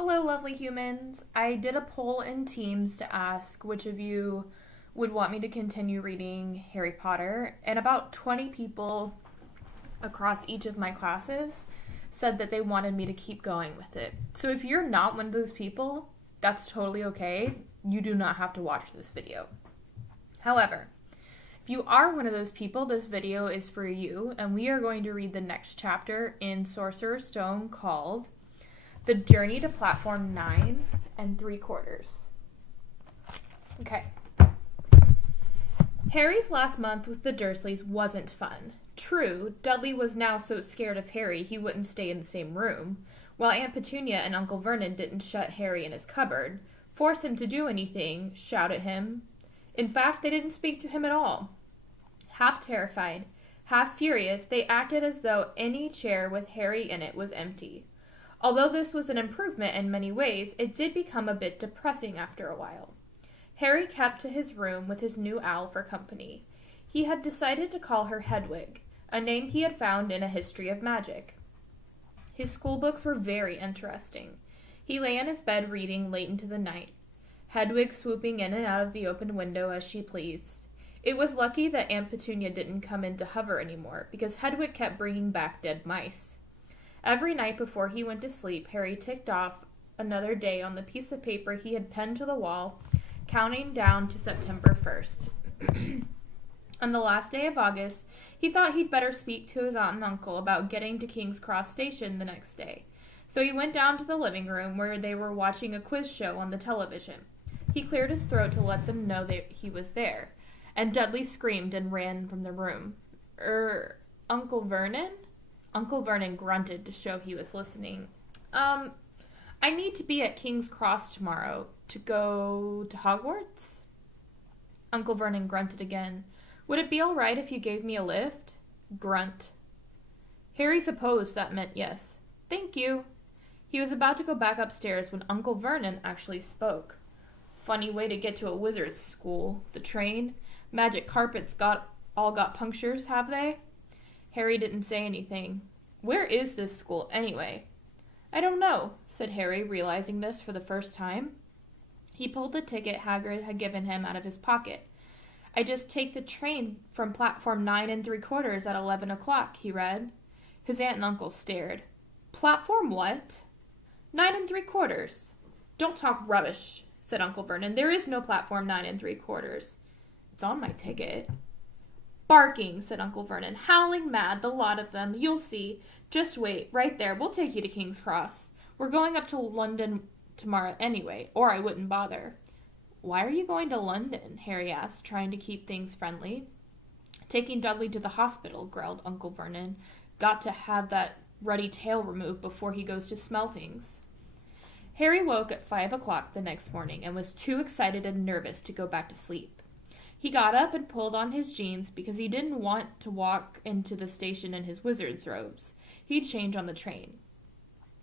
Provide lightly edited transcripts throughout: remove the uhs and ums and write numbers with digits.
Hello, lovely humans. I did a poll in Teams to ask which of you would want me to continue reading Harry Potter, and about 20 people across each of my classes said that they wanted me to keep going with it. So if you're not one of those people, that's totally okay. You do not have to watch this video. However, if you are one of those people, this video is for you, and we are going to read the next chapter in Sorcerer's Stone called The Journey to Platform 9 and 3/4. Okay. Harry's last month with the Dursleys wasn't fun. True, Dudley was now so scared of Harry he wouldn't stay in the same room, while Aunt Petunia and Uncle Vernon didn't shut Harry in his cupboard, force him to do anything, shout at him. In fact, they didn't speak to him at all. Half terrified, half furious, they acted as though any chair with Harry in it was empty. Although this was an improvement in many ways, it did become a bit depressing after a while. Harry kept to his room with his new owl for company. He had decided to call her Hedwig, a name he had found in a history of magic. His schoolbooks were very interesting. He lay in his bed reading late into the night, Hedwig swooping in and out of the open window as she pleased. It was lucky that Aunt Petunia didn't come in to hover anymore, because Hedwig kept bringing back dead mice. Every night before he went to sleep, Harry ticked off another day on the piece of paper he had pinned to the wall, counting down to September 1st. On the last day of August, he thought he'd better speak to his aunt and uncle about getting to King's Cross Station the next day. So he went down to the living room where they were watching a quiz show on the television. He cleared his throat to let them know that he was there, and Dudley screamed and ran from the room. Uncle Vernon? Uncle Vernon grunted to show he was listening. I need to be at King's Cross tomorrow to go to Hogwarts? Uncle Vernon grunted again. Would it be all right if you gave me a lift? Grunt. Harry supposed that meant yes. Thank you. He was about to go back upstairs when Uncle Vernon actually spoke. Funny way to get to a wizard's school. The train? Magic carpets all got punctures, have they? Harry didn't say anything. Where is this school, anyway? I don't know, said Harry, realizing this for the first time. He pulled the ticket Hagrid had given him out of his pocket. I just take the train from platform 9 3/4 at 11 o'clock, he read. His aunt and uncle stared. Platform what? 9 3/4. Don't talk rubbish, said Uncle Vernon. There is no platform 9 3/4. It's on my ticket. Barking, said Uncle Vernon. Howling mad, the lot of them. You'll see. Just wait. Right there. We'll take you to King's Cross. We're going up to London tomorrow anyway, or I wouldn't bother. Why are you going to London? Harry asked, trying to keep things friendly. Taking Dudley to the hospital, growled Uncle Vernon. Got to have that ruddy tail removed before he goes to Smeltings. Harry woke at 5 o'clock the next morning and was too excited and nervous to go back to sleep. He got up and pulled on his jeans because he didn't want to walk into the station in his wizard's robes. He'd change on the train.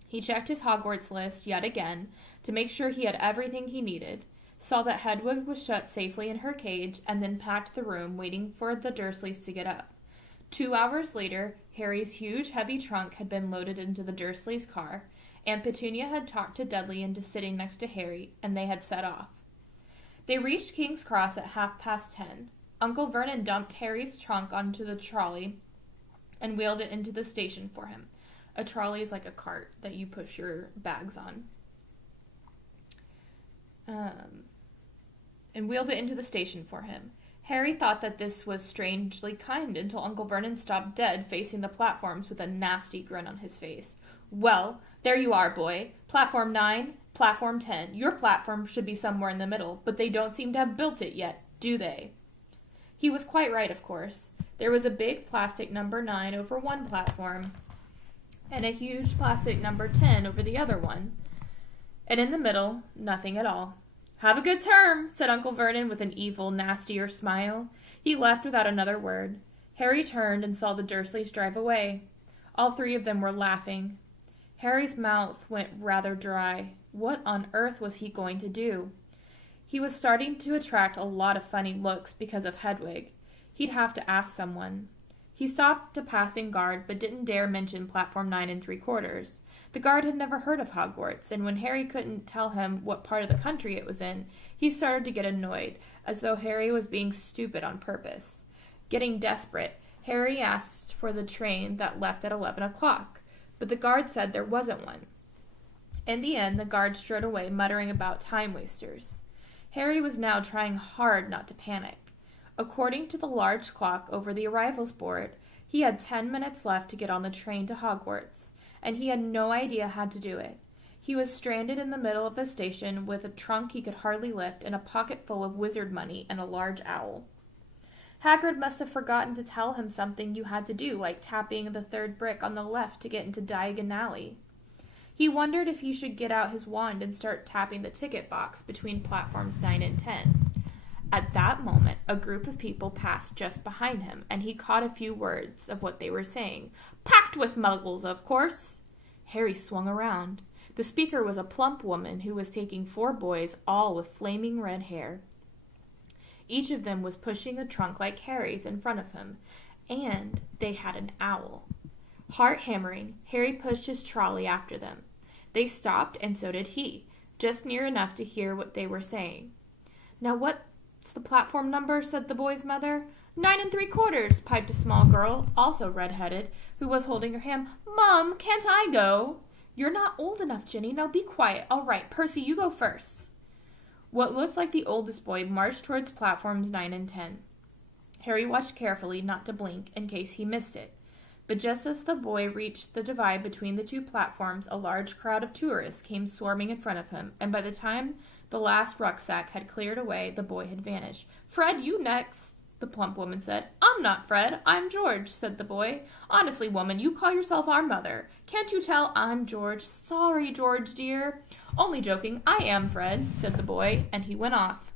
He checked his Hogwarts list yet again to make sure he had everything he needed, saw that Hedwig was shut safely in her cage, and then packed the room, waiting for the Dursleys to get up. 2 hours later, Harry's huge, heavy trunk had been loaded into the Dursleys' car, Aunt Petunia had talked to Dudley into sitting next to Harry, and they had set off. They reached King's Cross at 10:30. Uncle Vernon dumped Harry's trunk onto the trolley and wheeled it into the station for him. A trolley is like a cart that you push your bags on. And wheeled it into the station for him. Harry thought that this was strangely kind until Uncle Vernon stopped dead facing the platforms with a nasty grin on his face. Well, there you are, boy. Platform 9, platform 10. Your platform should be somewhere in the middle, but they don't seem to have built it yet, do they? He was quite right, of course. There was a big plastic number 9 over one platform, and a huge plastic number 10 over the other one. And in the middle, nothing at all. Have a good term, said Uncle Vernon with an evil, nastier smile. He left without another word. Harry turned and saw the Dursleys drive away. All three of them were laughing. Harry's mouth went rather dry. What on earth was he going to do? He was starting to attract a lot of funny looks because of Hedwig. He'd have to ask someone. He stopped a passing guard, but didn't dare mention platform 9 3/4. The guard had never heard of Hogwarts, and when Harry couldn't tell him what part of the country it was in, he started to get annoyed, as though Harry was being stupid on purpose. Getting desperate, Harry asked for the train that left at 11 o'clock, but the guard said there wasn't one. In the end, the guard strode away, muttering about time wasters. Harry was now trying hard not to panic. According to the large clock over the arrivals board, he had 10 minutes left to get on the train to Hogwarts, and he had no idea how to do it. He was stranded in the middle of the station with a trunk he could hardly lift and a pocket full of wizard money and a large owl. Hagrid must have forgotten to tell him something you had to do, like tapping the third brick on the left to get into Diagon Alley. He wondered if he should get out his wand and start tapping the ticket box between platforms 9 and 10. At that moment, a group of people passed just behind him, and he caught a few words of what they were saying. "Packed with muggles, of course." Harry swung around. The speaker was a plump woman who was taking 4 boys, all with flaming red hair. Each of them was pushing a trunk like Harry's in front of him, and they had an owl. Heart hammering, Harry pushed his trolley after them. They stopped, and so did he, just near enough to hear what they were saying. "Now what's the platform number?" said the boy's mother. 9 3/4, piped a small girl, also red-headed, who was holding her hand. "Mum, can't I go?" "You're not old enough, Ginny. Now be quiet. All right, Percy, you go first." What looked like the oldest boy marched towards platforms 9 and 10. Harry watched carefully not to blink in case he missed it. But just as the boy reached the divide between the 2 platforms, a large crowd of tourists came swarming in front of him, and by the time the last rucksack had cleared away, the boy had vanished. "Fred, you next," the plump woman said. "I'm not Fred, I'm George," said the boy. "Honestly, woman, you call yourself our mother. Can't you tell I'm George?" "Sorry, George, dear." "Only joking, I am Fred," said the boy, and he went off.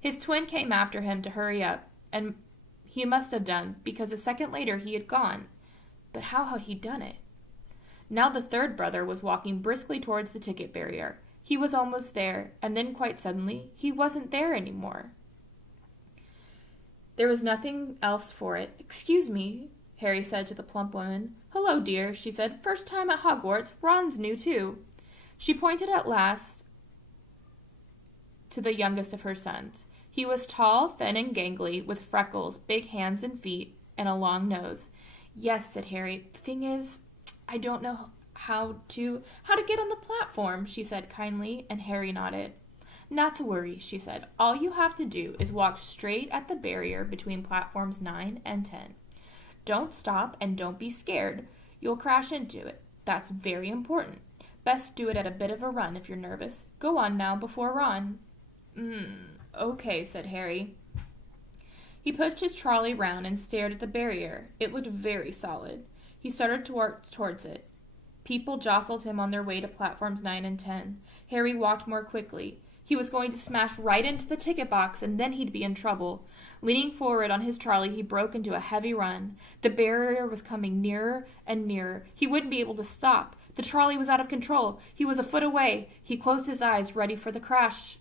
His twin came after him to hurry up, and he must have done, because a second later he had gone. But how had he done it? Now the third brother was walking briskly towards the ticket barrier. He was almost there, and then quite suddenly, he wasn't there anymore. There was nothing else for it. "Excuse me," Harry said to the plump woman. "Hello, dear," she said. "First time at Hogwarts. Ron's new, too." She pointed at last to the youngest of her sons. He was tall, thin, and gangly, with freckles, big hands and feet, and a long nose. "Yes," said Harry. "The thing is, I don't know how to get on the platform," she said kindly, and Harry nodded. "Not to worry," she said. "All you have to do is walk straight at the barrier between platforms 9 and 10. Don't stop and don't be scared. You'll crash into it. That's very important. Best do it at a bit of a run if you're nervous. Go on now before Ron." Okay," said Harry. He pushed his trolley round and stared at the barrier. It looked very solid. He started to walk towards it. People jostled him on their way to platforms 9 and 10. Harry walked more quickly. He was going to smash right into the ticket box, and then he'd be in trouble. Leaning forward on his trolley, he broke into a heavy run. The barrier was coming nearer and nearer. He wouldn't be able to stop. The trolley was out of control. He was a foot away. He closed his eyes, ready for the crash.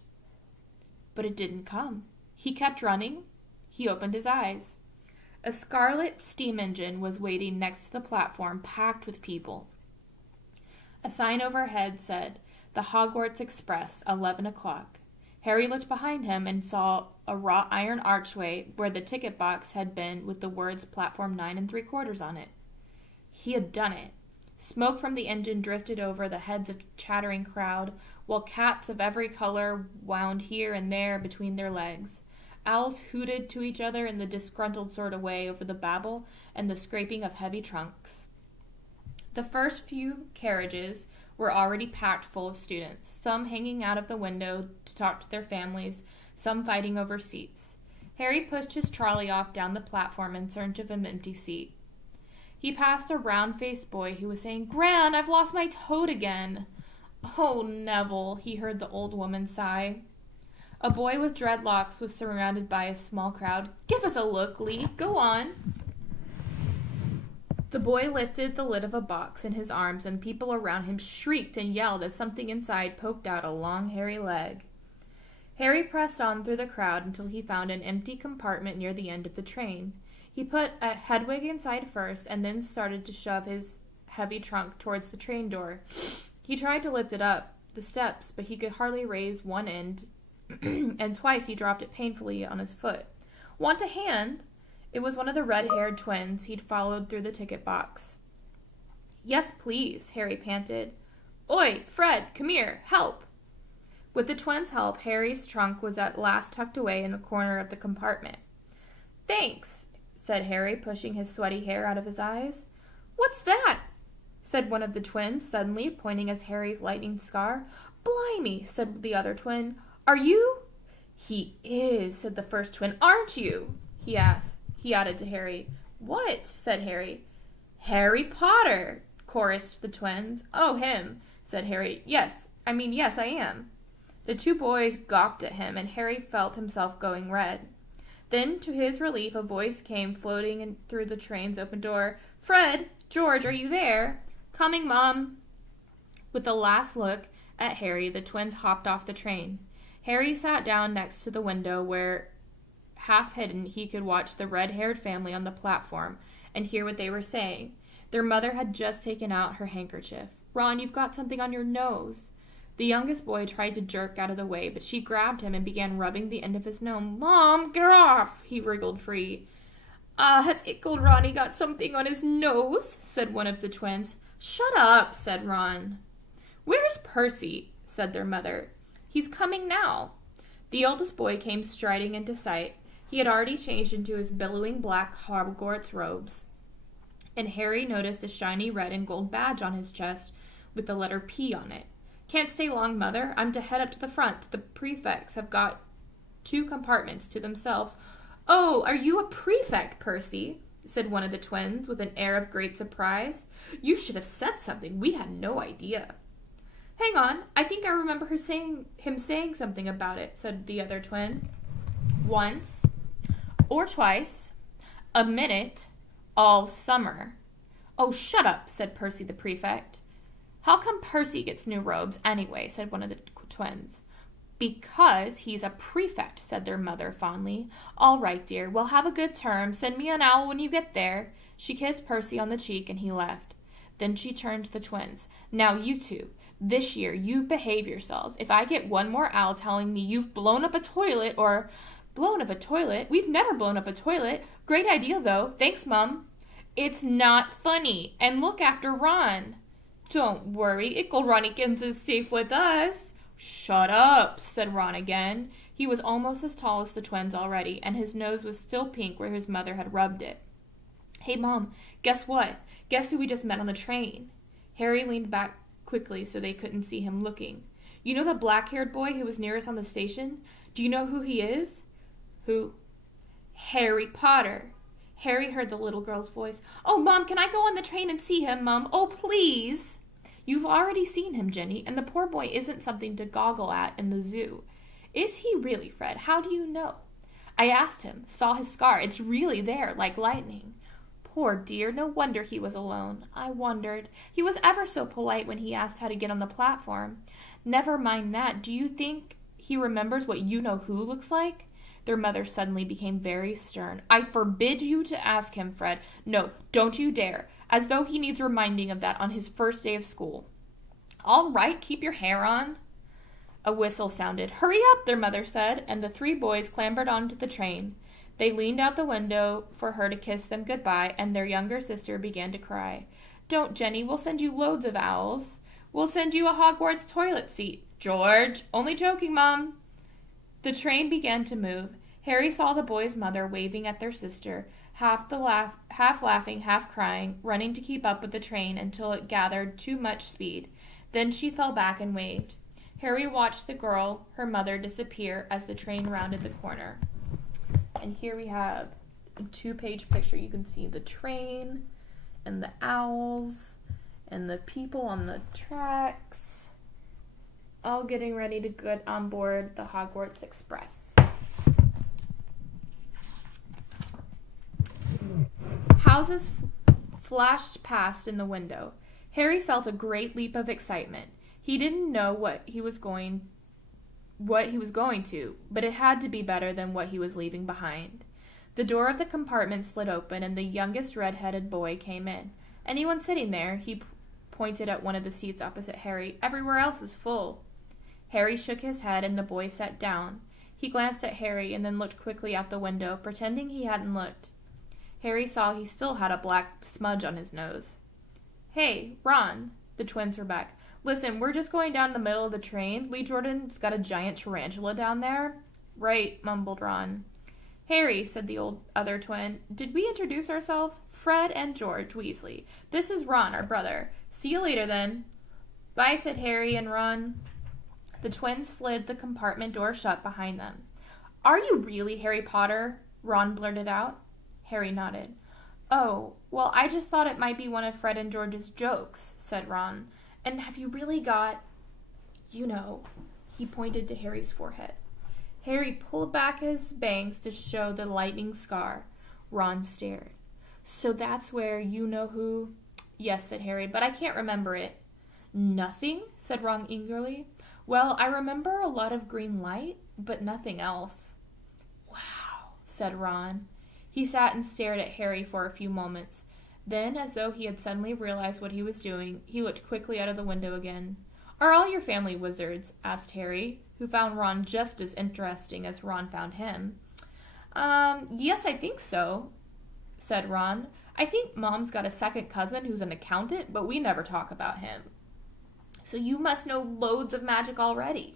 But it didn't come. He kept running. He opened his eyes. A scarlet steam engine was waiting next to the platform, packed with people. A sign overhead said, "The Hogwarts Express, 11 o'clock." Harry looked behind him and saw a wrought iron archway where the ticket box had been with the words platform 9 3/4 on it. He had done it. Smoke from the engine drifted over the heads of the chattering crowd, while cats of every color wound here and there between their legs. Owls hooted to each other in the disgruntled sort of way over the babble and the scraping of heavy trunks. The first few carriages were already packed full of students, some hanging out of the window to talk to their families, some fighting over seats. Harry pushed his trolley off down the platform in search of an empty seat. He passed a round-faced boy who was saying, "Gran, I've lost my toad again." "Oh, Neville," he heard the old woman sigh. A boy with dreadlocks was surrounded by a small crowd. "Give us a look, Lee. Go on." The boy lifted the lid of a box in his arms, and people around him shrieked and yelled as something inside poked out a long, hairy leg. Harry pressed on through the crowd until he found an empty compartment near the end of the train. He put a Hedwig inside first, and then started to shove his heavy trunk towards the train door. He tried to lift it up the steps, but he could hardly raise one end, and twice he dropped it painfully on his foot. "Want a hand?" It was one of the red-haired twins he'd followed through the ticket box. "Yes, please," Harry panted. "Oi, Fred, come here, help!" With the twins' help, Harry's trunk was at last tucked away in the corner of the compartment. "Thanks," said Harry, pushing his sweaty hair out of his eyes. "What's that?" said one of the twins, suddenly, pointing at Harry's lightning scar. "Blimey," said the other twin. "Are you?" "He is," said the first twin. "Aren't you?" he asked. He added to Harry. "What?" said Harry. "Harry Potter," chorused the twins. "Oh, him," said Harry. Yes, I am." The two boys gawped at him, and Harry felt himself going red. Then, to his relief, a voice came floating in through the train's open door. "Fred! George, are you there?" "Coming, Mom." With a last look at Harry, the twins hopped off the train. Harry sat down next to the window where, half hidden, he could watch the red-haired family on the platform and hear what they were saying. Their mother had just taken out her handkerchief. "Ron, you've got something on your nose." The youngest boy tried to jerk out of the way, but she grabbed him and began rubbing the end of his nose. "Mom, get off!" He wriggled free. "Has Ickle Ronnie got something on his nose?" said one of the twins. "Shut up," said Ron. "Where's Percy?" said their mother. "He's coming now." The oldest boy came striding into sight. He had already changed into his billowing black Hogwarts robes, and Harry noticed a shiny red and gold badge on his chest with the letter P on it. "Can't stay long, Mother. I'm to head up to the front. The prefects have got 2 compartments to themselves." "Oh, are you a prefect, Percy?" said one of the twins with an air of great surprise. "You should have said something. We had no idea." "Hang on. I think I remember him saying something about it," said the other twin. "Once or twice, a minute, all summer." "Oh, shut up," said Percy the prefect. "How come Percy gets new robes anyway?" said one of the twins. "Because he's a prefect," said their mother fondly. "All right, dear. Well, have a good term. Send me an owl when you get there." She kissed Percy on the cheek, and he left. Then she turned to the twins. "Now, you two, this year you behave yourselves. If I get one more owl telling me you've blown up a toilet or—" "Blown up a toilet? We've never blown up a toilet. Great idea, though. Thanks, Mum." "It's not funny. And look after Ron." "Don't worry. Ickle Ronnikins is safe with us." "Shut up," said Ron again. He was almost as tall as the twins already, and his nose was still pink where his mother had rubbed it. "Hey, Mom, guess what? Guess who we just met on the train?" Harry leaned back quickly so they couldn't see him looking. "You know the black-haired boy who was near us on the station? Do you know who he is?" "Who?" "Harry Potter." Harry heard the little girl's voice. "Oh, Mom, can I go on the train and see him, Mom? Oh, please." "You've already seen him, Jenny, and the poor boy isn't something to goggle at in the zoo." "Is he really, Fred? How do you know?" "I asked him. Saw his scar. It's really there, like lightning." "Poor dear, no wonder he was alone." "I wondered. He was ever so polite when he asked how to get on the platform." "Never mind that. Do you think he remembers what you-know-who looks like?" Their mother suddenly became very stern. "I forbid you to ask him, Fred. No, don't you dare. As though he needs reminding of that on his first day of school." "All right, keep your hair on." A whistle sounded. "Hurry up," their mother said, and the 3 boys clambered onto the train. They leaned out the window for her to kiss them goodbye, and their younger sister began to cry. "Don't, Jenny. We'll send you loads of owls. We'll send you a Hogwarts toilet seat." "George! Only joking, Mom." The train began to move. Harry saw the boys' mother waving at their sister, half laughing, half crying, running to keep up with the train until it gathered too much speed. Then she fell back and waved. Harry watched the girl, her mother, disappear as the train rounded the corner. And here we have a 2-page picture. You can see the train and the owls and the people on the tracks, all getting ready to get on board the Hogwarts Express. Houses flashed past in the window. Harry felt a great leap of excitement. He didn't know what he was going to, but it had to be better than what he was leaving behind. The door of the compartment slid open, and the youngest red-headed boy came in. Anyone sitting there? He pointed at one of the seats opposite Harry. Everywhere else is full. Harry shook his head and the boy sat down. He glanced at Harry and then looked quickly out the window, pretending he hadn't looked. Harry saw he still had a black smudge on his nose. Hey, Ron. The twins were back. Listen, we're just going down the middle of the train. Lee Jordan's got a giant tarantula down there. Right, mumbled Ron. Harry, said the other twin, did we introduce ourselves? Fred and George Weasley. This is Ron, our brother. See you later, then. Bye, said Harry and Ron. The twins slid the compartment door shut behind them. Are you really Harry Potter? Ron blurted out. Harry nodded. Oh, well, I just thought it might be one of Fred and George's jokes, said Ron. And have you really got, you know, he pointed to Harry's forehead. Harry pulled back his bangs to show the lightning scar. Ron stared. So that's where you know who? Yes, said Harry, but I can't remember it. Nothing? Said Ron eagerly. Well, I remember a lot of green light, but nothing else. Wow, said Ron. He sat and stared at Harry for a few moments. Then, as though he had suddenly realized what he was doing, he looked quickly out of the window again. Are all your family wizards? Asked Harry, who found Ron just as interesting as Ron found him. Yes, I think so, said Ron. I think Mom's got a second cousin who's an accountant, but we never talk about him. So you must know loads of magic already.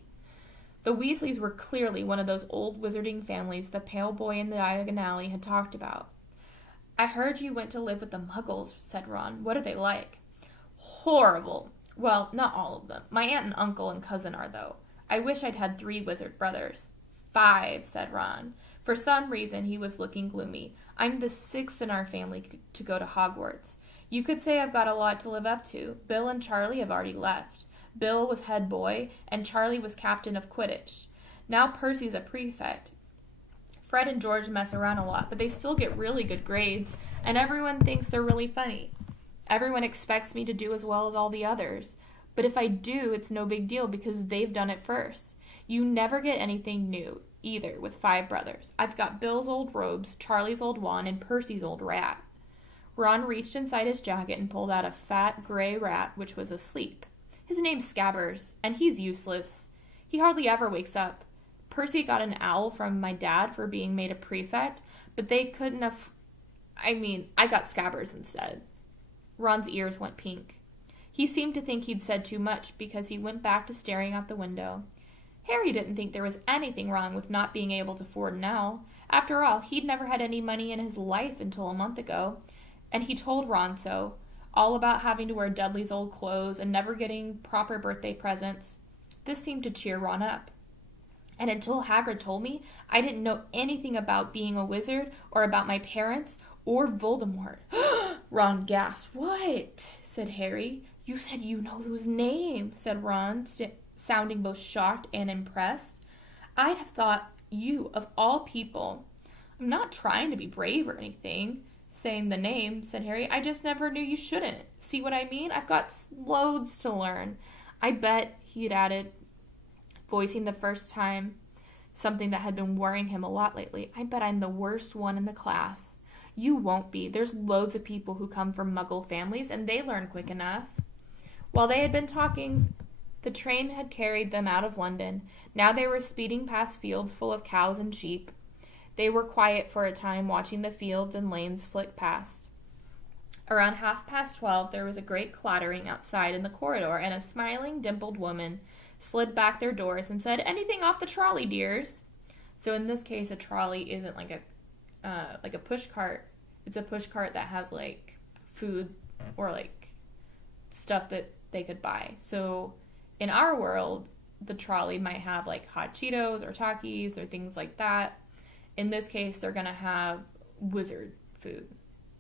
The Weasleys were clearly one of those old wizarding families the pale boy in the Diagon Alley had talked about. I heard you went to live with the Muggles, said Ron. What are they like? Horrible. Well, not all of them. My aunt and uncle and cousin are, though. I wish I'd had 3 wizard brothers. 5, said Ron. For some reason, he was looking gloomy. I'm the 6th in our family to go to Hogwarts. You could say I've got a lot to live up to. Bill and Charlie have already left. Bill was head boy, and Charlie was captain of Quidditch. Now Percy's a prefect. Fred and George mess around a lot, but they still get really good grades, and everyone thinks they're really funny. Everyone expects me to do as well as all the others. But if I do, it's no big deal because they've done it first. You never get anything new, either, with 5 brothers. I've got Bill's old robes, Charlie's old wand, and Percy's old rat. Ron reached inside his jacket and pulled out a fat, gray rat which was asleep. His name's Scabbers, and he's useless. He hardly ever wakes up. Percy got an owl from my dad for being made a prefect, but they couldn't have... I got Scabbers instead. Ron's ears went pink. He seemed to think he'd said too much because he went back to staring out the window. Harry didn't think there was anything wrong with not being able to afford an owl. After all, he'd never had any money in his life until a month ago, and he told Ron so, all about having to wear Dudley's old clothes and never getting proper birthday presents. This seemed to cheer Ron up. And until Hagrid told me, I didn't know anything about being a wizard or about my parents or Voldemort. Ron gasped. What? Said Harry. You said you know his name, said Ron, sounding both shocked and impressed. I'd have thought you, of all people. I'm not trying to be brave or anything, saying the name, said Harry. I just never knew you shouldn't. See what I mean? I've got loads to learn. I bet, he had added, voicing the first time something that had been worrying him a lot lately, I bet I'm the worst one in the class. You won't be. There's loads of people who come from Muggle families, and they learn quick enough. While they had been talking, the train had carried them out of London. Now they were speeding past fields full of cows and sheep. They were quiet for a time, watching the fields and lanes flick past. Around 12:30, there was a great clattering outside in the corridor, and a smiling, dimpled woman slid back their doors and said, "Anything off the trolley, dears?" So in this case, a trolley isn't like a push cart. It's a push cart that has like food or like stuff that they could buy. So in our world, the trolley might have like hot Cheetos or Takis or things like that. In this case, they're going to have wizard food.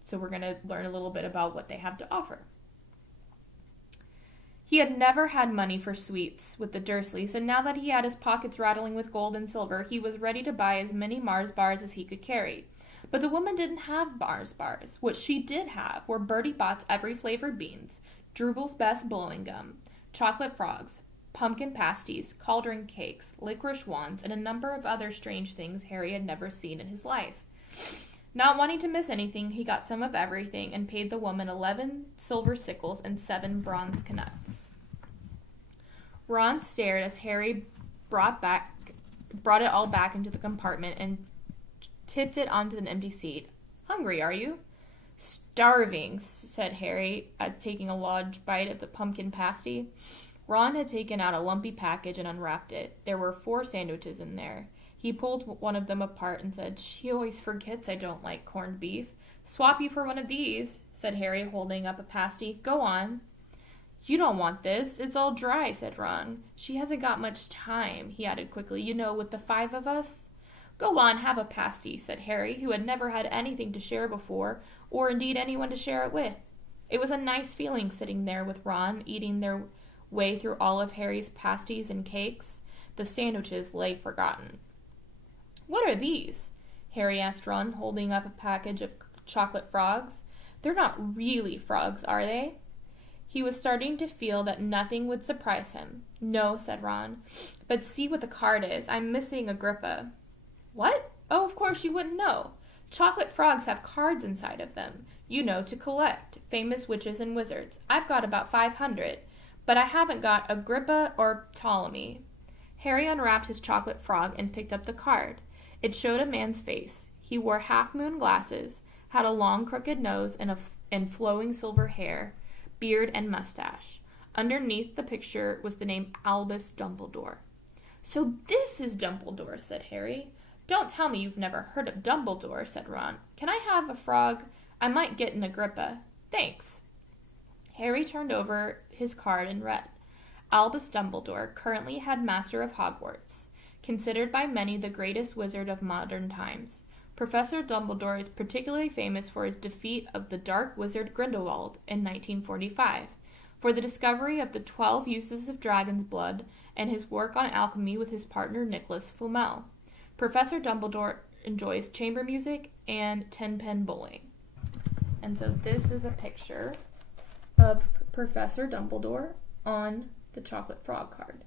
So we're going to learn a little bit about what they have to offer. He had never had money for sweets with the Dursleys, and now that he had his pockets rattling with gold and silver, he was ready to buy as many Mars bars as he could carry. But the woman didn't have Mars bars. What she did have were Bertie Bott's every flavored beans, Drooble's best blowing gum, chocolate frogs, pumpkin pasties, cauldron cakes, licorice wands, and a number of other strange things Harry had never seen in his life. Not wanting to miss anything, he got some of everything and paid the woman 11 silver sickles and 7 bronze knuts. Ron stared as Harry brought it all back into the compartment and tipped it onto an empty seat. Hungry, are you? Starving, said Harry, taking a large bite of the pumpkin pasty. Ron had taken out a lumpy package and unwrapped it. There were 4 sandwiches in there. He pulled one of them apart and said, "She always forgets I don't like corned beef. Swap you for one of these," said Harry, holding up a pasty. "Go on." "You don't want this. It's all dry," said Ron. "She hasn't got much time," he added quickly, "you know, with the 5 of us." "Go on, have a pasty," said Harry, who had never had anything to share before, or indeed anyone to share it with. It was a nice feeling sitting there with Ron, eating their way through all of Harry's pasties and cakes. The sandwiches lay forgotten. "What are these?" Harry asked Ron, holding up a package of chocolate frogs. "They're not really frogs, are they?" He was starting to feel that nothing would surprise him. "No," said Ron, "but see what the card is. I'm missing Agrippa." "What? Oh, of course you wouldn't know. Chocolate frogs have cards inside of them, you know, to collect famous witches and wizards. I've got about 500, but I haven't got Agrippa or Ptolemy." Harry unwrapped his chocolate frog and picked up the card. It showed a man's face. He wore half-moon glasses, had a long crooked nose and flowing silver hair, beard and mustache. Underneath the picture was the name Albus Dumbledore. "So this is Dumbledore," said Harry. "Don't tell me you've never heard of Dumbledore," said Ron. "Can I have a frog? I might get an Agrippa. Thanks." Harry turned over his card and read, "Albus Dumbledore, currently headmaster of Hogwarts. Considered by many the greatest wizard of modern times. Professor Dumbledore is particularly famous for his defeat of the dark wizard Grindelwald in 1945, for the discovery of the 12 uses of dragon's blood, and his work on alchemy with his partner Nicholas Flamel. Professor Dumbledore enjoys chamber music and 10-pin bowling." And so this is a picture of Professor Dumbledore on the chocolate frog card.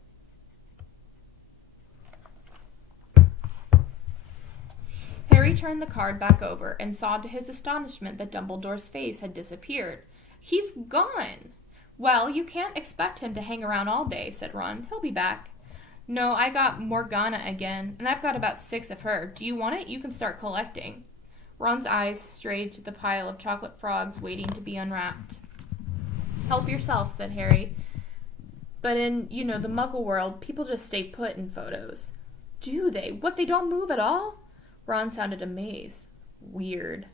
Harry turned the card back over and saw to his astonishment that Dumbledore's face had disappeared. "He's gone." "Well, you can't expect him to hang around all day," said Ron. "He'll be back." "No, I got Morgana again, and I've got about 6 of her. Do you want it? You can start collecting." Ron's eyes strayed to the pile of chocolate frogs waiting to be unwrapped. "Help yourself," said Harry. "But in, the Muggle world, people just stay put in photos." "Do they? What, they don't move at all?" Ron sounded amazed. "Weird."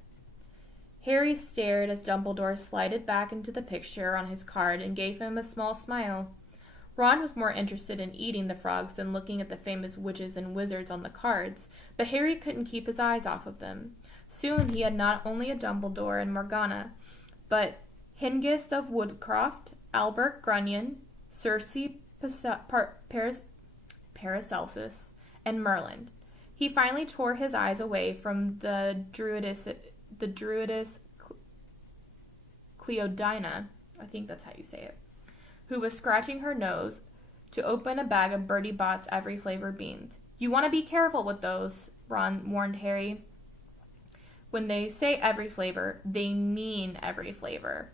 Harry stared as Dumbledore slided back into the picture on his card and gave him a small smile. Ron was more interested in eating the frogs than looking at the famous witches and wizards on the cards, but Harry couldn't keep his eyes off of them. Soon he had not only a Dumbledore and Morgana, but Hengist of Woodcroft, Albert Grunion, Circe Paracelsus, and Merlin. He finally tore his eyes away from the druidess Cleodina, I think that's how you say it, who was scratching her nose to open a bag of Bertie Bott's every flavor beans. "You want to be careful with those," Ron warned Harry. "When they say every flavor, they mean every flavor.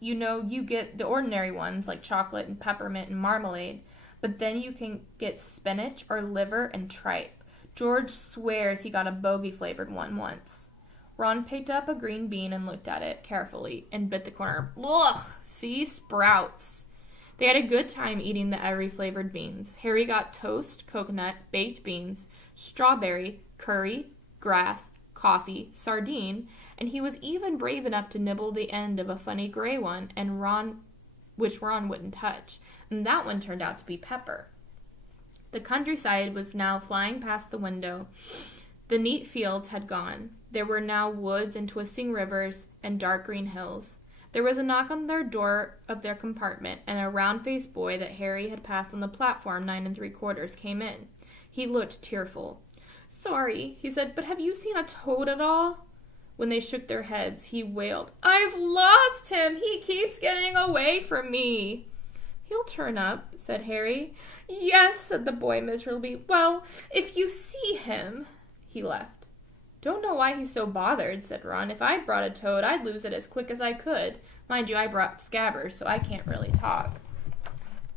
You get the ordinary ones like chocolate and peppermint and marmalade, but then you can get spinach or liver and tripe. George swears he got a bogey-flavored one once." Ron picked up a green bean and looked at it carefully and bit the corner. "Ugh! See? Sprouts." They had a good time eating the every-flavored beans. Harry got toast, coconut, baked beans, strawberry, curry, grass, coffee, sardine, and he was even brave enough to nibble the end of a funny gray one, which Ron wouldn't touch, and that one turned out to be pepper. The countryside was now flying past the window. The neat fields had gone. There were now woods and twisting rivers and dark green hills. There was a knock on their door of their compartment, and a round-faced boy that Harry had passed on the platform 9 3/4 came in. He looked tearful. "Sorry," he said, "but have you seen a toad at all?" When they shook their heads, he wailed, "I've lost him! He keeps getting away from me!" "He'll turn up," said Harry. "Yes," said the boy miserably. "Well, if you see him—" He left. Don't know why he's so bothered, said Ron. If I'd brought a toad, I'd lose it as quick as I could. Mind you, I brought Scabbers, so I can't really talk.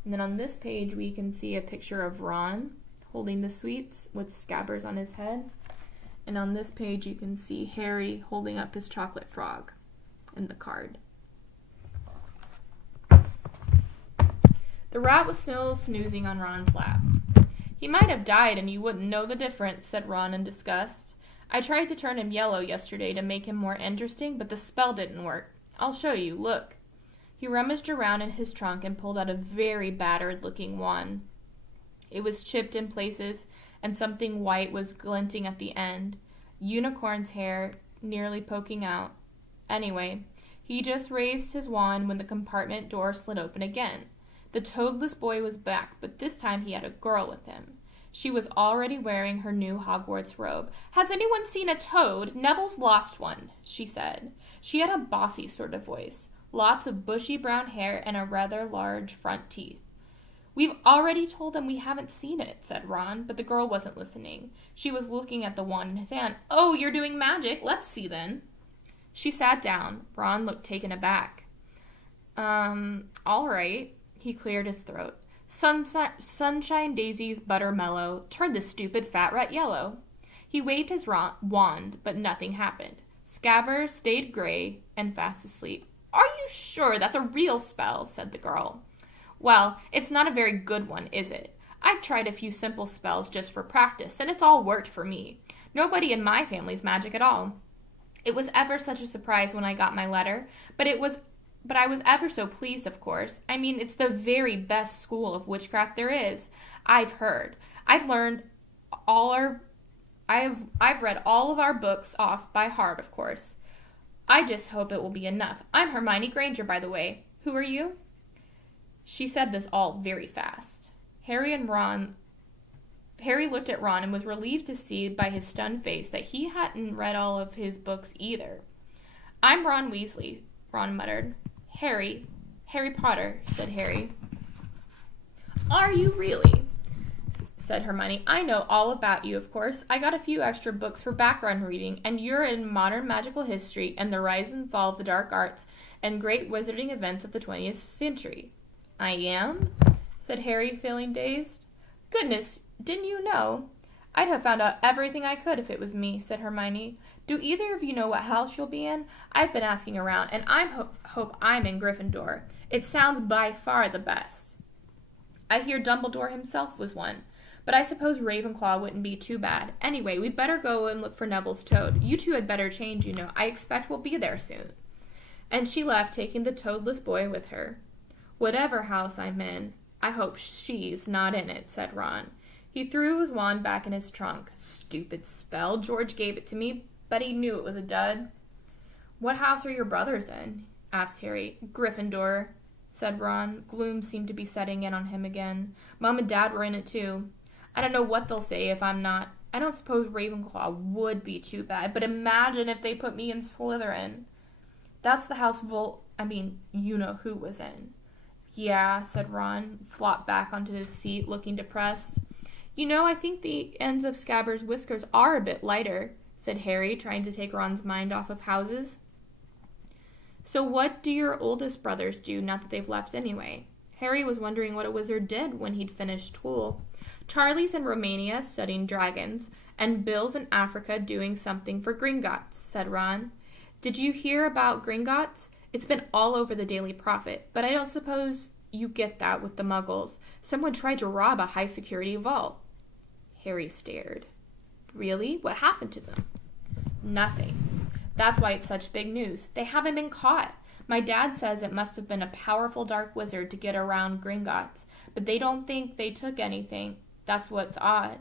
And then on this page, we can see a picture of Ron holding the sweets with Scabbers on his head. And on this page, you can see Harry holding up his chocolate frog in the card. The rat was still snoozing on Ron's lap. He might have died and you wouldn't know the difference, said Ron in disgust. I tried to turn him yellow yesterday to make him more interesting, but the spell didn't work. I'll show you, look. He rummaged around in his trunk and pulled out a very battered-looking wand. It was chipped in places, and something white was glinting at the end. Unicorn's hair nearly poking out. Anyway, he just raised his wand when the compartment door slid open again. The toadless boy was back, but this time he had a girl with him. She was already wearing her new Hogwarts robe. Has anyone seen a toad? Neville's lost one, she said. She had a bossy sort of voice, lots of bushy brown hair and a rather large front teeth. We've already told him we haven't seen it, said Ron, but the girl wasn't listening. She was looking at the wand in his hand. Oh, you're doing magic. Let's see then. She sat down. Ron looked taken aback. All right. He cleared his throat. Sunshine Daisies Buttermellow, turn this stupid fat rat yellow. He waved his wand, but nothing happened. Scabbers stayed gray and fast asleep. Are you sure that's a real spell? Said the girl. Well, it's not a very good one, is it? I've tried a few simple spells just for practice, and it's all worked for me. Nobody in my family's magic at all. It was ever such a surprise when I got my letter, but I was ever so pleased, of course. I mean, it's the very best school of witchcraft there is. I've heard. I've read all of our books off by heart, of course. I just hope it will be enough. I'm Hermione Granger, by the way. Who are you? She said this all very fast. Harry looked at Ron and was relieved to see by his stunned face that he hadn't read all of his books either. I'm Ron Weasley, Ron muttered. Harry Potter, said Harry. Are you really? Said Hermione. I know all about you, of course. I got a few extra books for background reading, and you're in modern magical history and the rise and fall of the dark arts and great wizarding events of the 20th century. I am? Said Harry, feeling dazed. Goodness, didn't you know? I'd have found out everything I could if it was me, said Hermione. Do either of you know what house you'll be in? I've been asking around, and I hope I'm in Gryffindor. It sounds by far the best. I hear Dumbledore himself was one, but I suppose Ravenclaw wouldn't be too bad. Anyway, we'd better go and look for Neville's toad. You two had better change, you know. I expect we'll be there soon. And she left, taking the toadless boy with her. Whatever house I'm in, I hope she's not in it, said Ron. He threw his wand back in his trunk. Stupid spell. George gave it to me, but he knew it was a dud. What house are your brothers in? Asked Harry. Gryffindor, said Ron. Gloom seemed to be setting in on him again. Mom and Dad were in it too. I don't know what they'll say if I'm not. I don't suppose Ravenclaw would be too bad, but imagine if they put me in Slytherin. That's the house you-know-who was in. Yeah, said Ron, flopped back onto his seat, looking depressed. You know, I think the ends of Scabbers' whiskers are a bit lighter, said Harry, trying to take Ron's mind off of houses. So what do your oldest brothers do now that they've left anyway? Harry was wondering what a wizard did when he'd finished school. Charlie's in Romania studying dragons, and Bill's in Africa doing something for Gringotts, said Ron. Did you hear about Gringotts? It's been all over the Daily Prophet, but I don't suppose you get that with the Muggles. Someone tried to rob a high-security vault. Harry stared. Really? What happened to them? Nothing. That's why it's such big news. They haven't been caught. My dad says it must have been a powerful dark wizard to get around Gringotts, but they don't think they took anything. That's what's odd.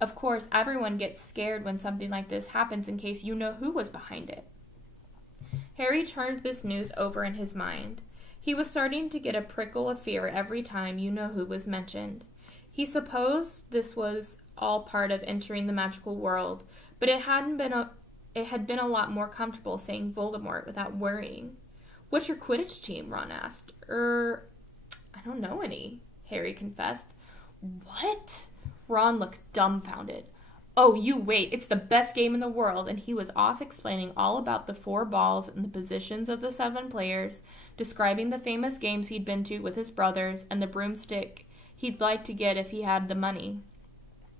Of course, everyone gets scared when something like this happens in case you know who was behind it. Harry turned this news over in his mind. He was starting to get a prickle of fear every time you-know-who was mentioned. He supposed this was all part of entering the magical world, but it had been a lot more comfortable saying Voldemort without worrying. What's your Quidditch team? Ron asked. I don't know any, Harry confessed. What? Ron looked dumbfounded. "Oh, you wait, it's the best game in the world," and he was off explaining all about the 4 balls and the positions of the 7 players, describing the famous games he'd been to with his brothers, and the broomstick he'd like to get if he had the money.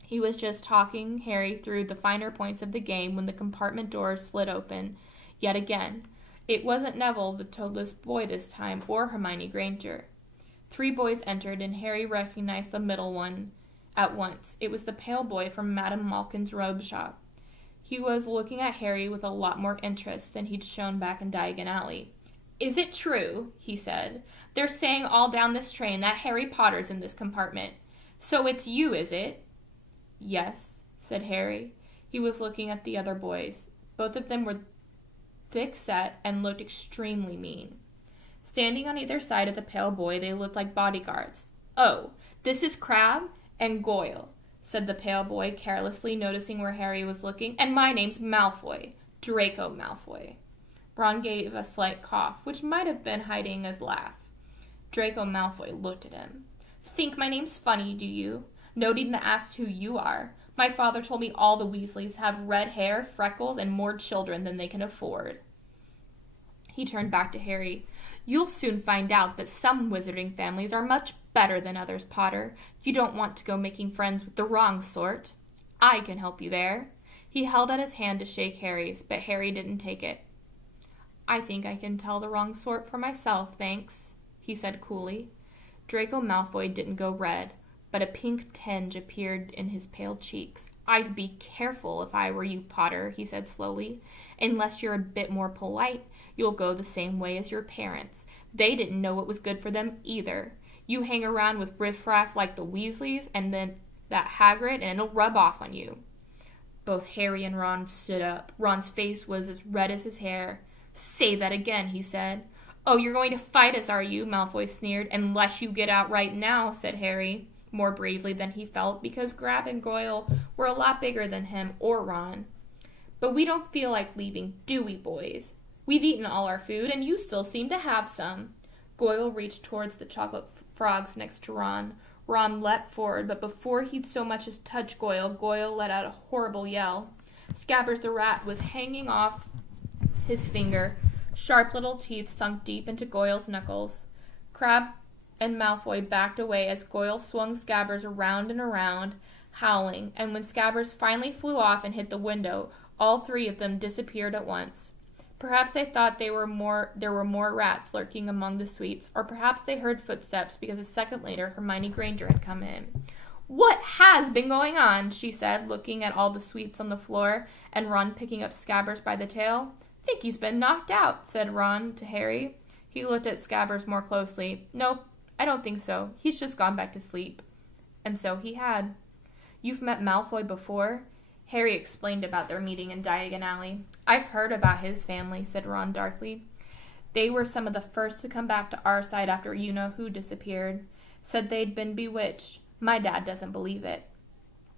He was just talking Harry through the finer points of the game when the compartment doors slid open, yet again. It wasn't Neville, the toeless boy this time, or Hermione Granger. 3 boys entered, and Harry recognized the middle one at once. It was the pale boy from Madame Malkin's robe shop. He was looking at Harry with a lot more interest than he'd shown back in Diagon Alley. "Is it true," he said, "they're saying all down this train that Harry Potter's in this compartment? So it's you, is it?" "Yes," said Harry. He was looking at the other boys. Both of them were thick-set and looked extremely mean. Standing on either side of the pale boy, they looked like bodyguards. "Oh, this is Crabbe and Goyle," said the pale boy, carelessly noticing where Harry was looking, "and my name's Malfoy, Draco Malfoy." Ron gave a slight cough, which might have been hiding his laugh. Draco Malfoy looked at him. "Think my name's funny, do you? No need to ask who you are. My father told me all the Weasleys have red hair, freckles, and more children than they can afford." He turned back to Harry. "You'll soon find out that some wizarding families are much better than others, Potter. You don't want to go making friends with the wrong sort. I can help you there." He held out his hand to shake Harry's, but Harry didn't take it. "I think I can tell the wrong sort for myself, thanks," he said coolly. Draco Malfoy didn't go red, but a pink tinge appeared in his pale cheeks. "I'd be careful if I were you, Potter," he said slowly. "Unless you're a bit more polite, you'll go the same way as your parents. They didn't know what was good for them either. You hang around with riffraff like the Weasleys and then that Hagrid, and it'll rub off on you." Both Harry and Ron stood up. Ron's face was as red as his hair. "Say that again," he said. "Oh, you're going to fight us, are you?" Malfoy sneered. "Unless you get out right now," said Harry, more bravely than he felt, because Crabbe and Goyle were a lot bigger than him or Ron. "But we don't feel like leaving, do we, boys? We've eaten all our food, and you still seem to have some." Goyle reached towards the chocolate frogs next to Ron. Ron leapt forward, but before he'd so much as touched Goyle, Goyle let out a horrible yell. Scabbers the rat was hanging off his finger. Sharp little teeth sunk deep into Goyle's knuckles. Crabbe and Malfoy backed away as Goyle swung Scabbers around and around, howling, and when Scabbers finally flew off and hit the window, all 3 of them disappeared at once. Perhaps they thought there were more rats lurking among the sweets, or perhaps they heard footsteps because a second later Hermione Granger had come in. "What has been going on?" she said, looking at all the sweets on the floor and Ron picking up Scabbers by the tail. "Think he's been knocked out," said Ron to Harry. He looked at Scabbers more closely. "Nope, I don't think so. He's just gone back to sleep." And so he had. "You've met Malfoy before?" Harry explained about their meeting in Diagon Alley. "I've heard about his family," said Ron darkly. "They were some of the first to come back to our side after you-know-who disappeared. Said they'd been bewitched. My dad doesn't believe it.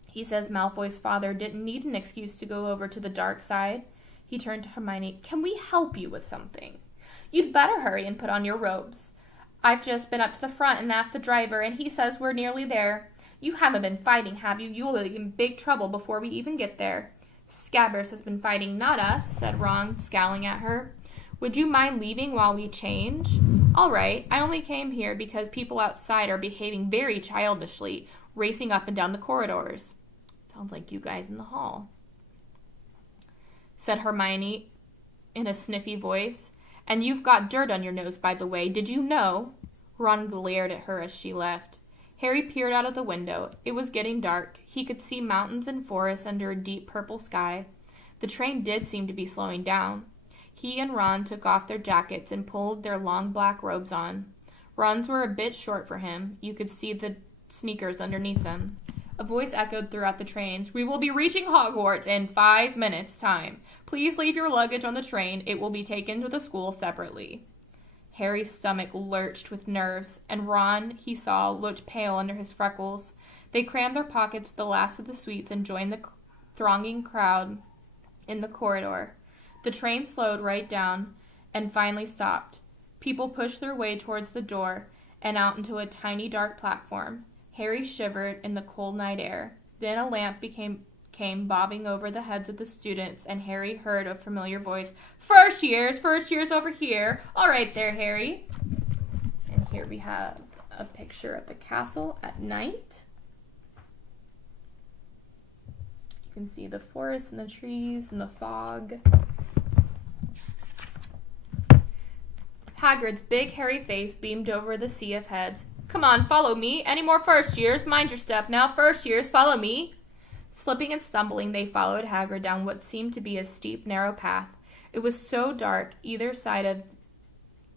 He says Malfoy's father didn't need an excuse to go over to the dark side." He turned to Hermione. "Can we help you with something?" "You'd better hurry and put on your robes. I've just been up to the front and asked the driver, and he says we're nearly there. You haven't been fighting, have you? You'll be in big trouble before we even get there." "Scabbers has been fighting, not us," said Ron, scowling at her. "Would you mind leaving while we change?" "All right. I only came here because people outside are behaving very childishly, racing up and down the corridors." "Sounds like you guys in the hall," said Hermione in a sniffy voice. "And you've got dirt on your nose, by the way. Did you know?" Ron glared at her as she left. Harry peered out of the window. It was getting dark. He could see mountains and forests under a deep purple sky. The train did seem to be slowing down. He and Ron took off their jackets and pulled their long black robes on. Ron's were a bit short for him. You could see the sneakers underneath them. A voice echoed throughout the trains. "We will be reaching Hogwarts in 5 minutes' time. Please leave your luggage on the train. It will be taken to the school separately." Harry's stomach lurched with nerves, and Ron, he saw, looked pale under his freckles. They crammed their pockets with the last of the sweets and joined the thronging crowd in the corridor. The train slowed right down and finally stopped. People pushed their way towards the door and out into a tiny dark platform. Harry shivered in the cold night air. Then a lamp became came bobbing over the heads of the students, and Harry heard a familiar voice. First years over here. All right there, Harry. And here we have a picture of the castle at night. You can see the forest and the trees and the fog. Hagrid's big hairy face beamed over the sea of heads. Come on, follow me. Any more first years? Mind your step now. First years, follow me. Slipping and stumbling, they followed Hagrid down what seemed to be a steep, narrow path. It was so dark either side of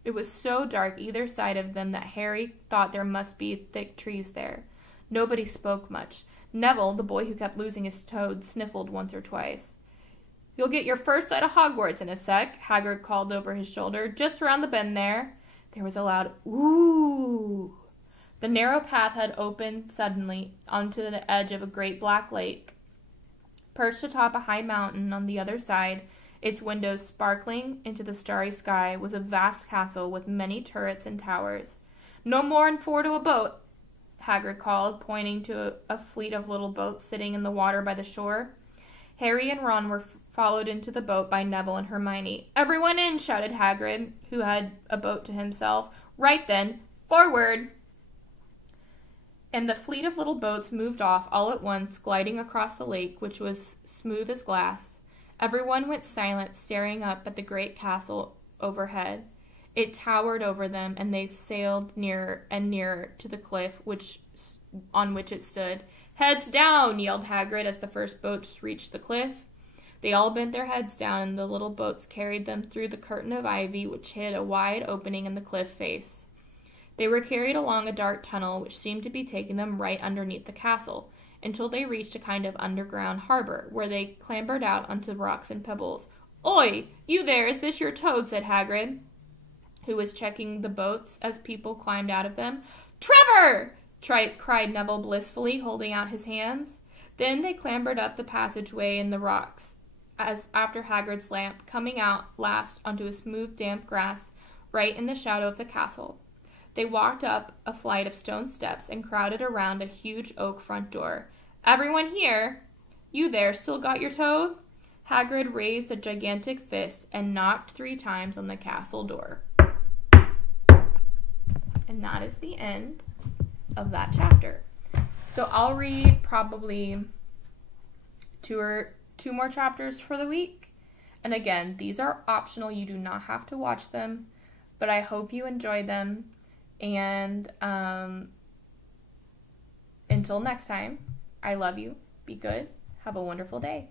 them that Harry thought there must be thick trees there. Nobody spoke much. Neville, the boy who kept losing his toad, sniffled once or twice. You'll get your first sight of Hogwarts in a sec, Hagrid called over his shoulder. Just around the bend there. There was a loud ooh. The narrow path had opened suddenly onto the edge of a great black lake. Perched atop a high mountain on the other side, its windows sparkling into the starry sky, was a vast castle with many turrets and towers. No more'n 4 to a boat, Hagrid called, pointing to a fleet of little boats sitting in the water by the shore. Harry and Ron were followed into the boat by Neville and Hermione. Everyone in, shouted Hagrid, who had a boat to himself. Right then, forward! And the fleet of little boats moved off all at once, gliding across the lake, which was smooth as glass. Everyone went silent, staring up at the great castle overhead. It towered over them, and they sailed nearer and nearer to the cliff on which it stood. Heads down, yelled Hagrid as the first boats reached the cliff. They all bent their heads down, and the little boats carried them through the curtain of ivy which hid a wide opening in the cliff face. They were carried along a dark tunnel which seemed to be taking them right underneath the castle, until they reached a kind of underground harbor, where they clambered out onto rocks and pebbles. Oi! You there! Is this your toad? Said Hagrid, who was checking the boats as people climbed out of them. Trevor! Cried Neville blissfully, holding out his hands. Then they clambered up the passageway in the rocks, as after Hagrid's lamp, coming out last onto a smooth, damp grass right in the shadow of the castle. They walked up a flight of stone steps and crowded around a huge oak front door. Everyone here? You there, still got your toad? Hagrid raised a gigantic fist and knocked 3 times on the castle door. And that is the end of that chapter. So I'll read probably two more chapters for the week. And again, these are optional. You do not have to watch them, but I hope you enjoyed them. And until next time, I love you. Be good. Have a wonderful day.